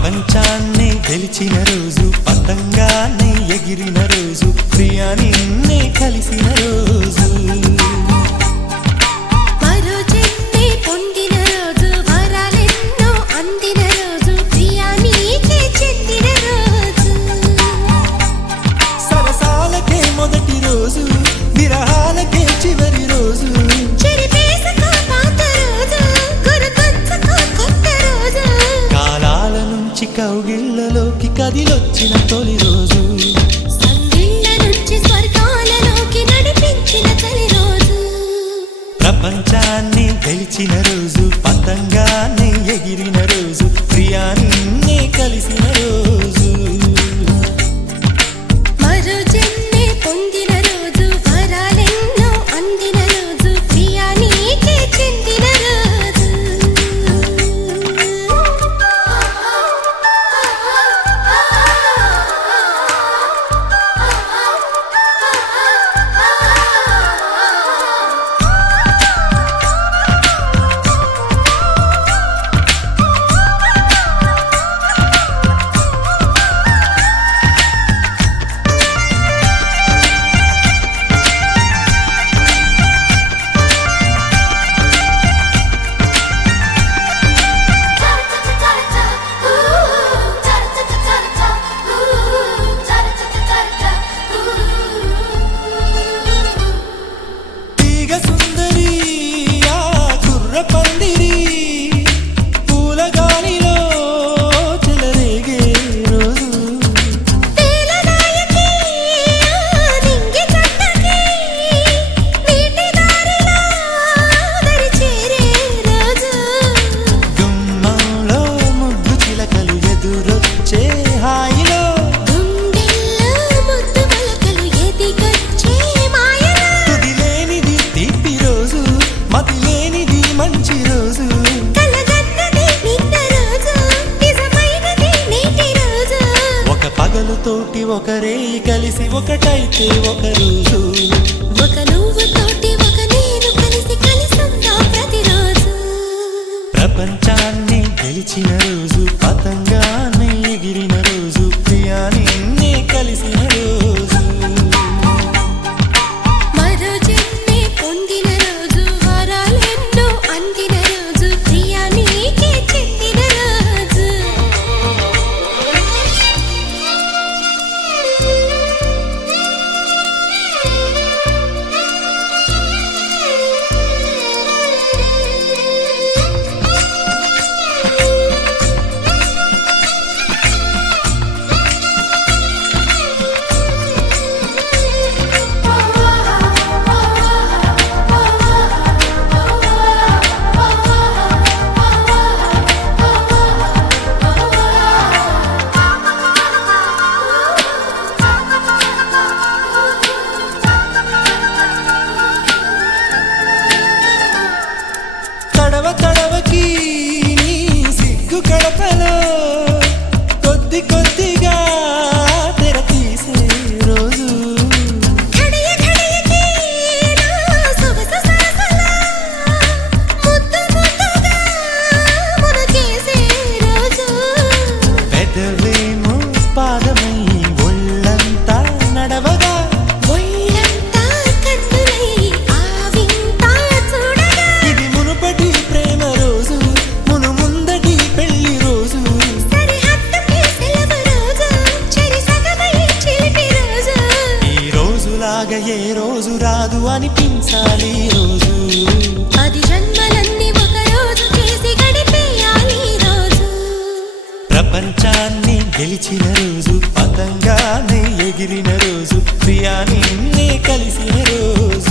ప్రపంచాన్ని గెలిచిన రోజు, పతంగాన్ని ఎగిరిన రోజు, ప్రియా నిన్నే కలిసిన రోజు. సరసాలకే మొదటి రోజు, విరహాలకే చివరి రోజు, కాలాల నుంచి కౌగిళ్లలోకి కదిలొచ్చిన తొలి రోజు, ప్రపంచాన్ని గెలిచిన రోజు, పతంగాన్ని ఎగిరిన రోజు, ప్రియా నిన్నే కలిసిన రోజు. తోటి ఒకరే కలిసి ఒకటైతే ఒక రోజు, ఒక నువ్వు తోటి ఒక నేను కలిసి కలిసుందాం ప్రతిరోజు. ప్రపంచాన్ని గెలిచిన రోజు, పతంగాన్ని ఎగిరిన రోజు, ప్రియా నిన్నే కలిసిన రోజు. మరో జన్మే పొందిన రోజు, వరాలెన్నో అందిన రోజు, ప్రియా నీకే చెందిన రోజు. తడవకి నీ సిగ్గు కడపలో కొద్ది కొద్దిగా తెర తీసే రోజు, పెదవేమో పాదమై ఒళ్ళంతా నడవగా, ఇది మునుపటి ప్రేమ రోజు, మును ముందటి పెళ్లి రోజు, ఈ రోజులాగా ఏ రోజు రాదు అనిపించాలి రోజు. 10 జన్మలన్నీ ఒక రోజు చేసి గడిపేయాలి రోజు. ప్రపంచాన్ని గెలిచిన రోజు, పతంగాన్ని ఎగిరిన రోజు, ప్రియా నిన్నే కలిసిన రోజు.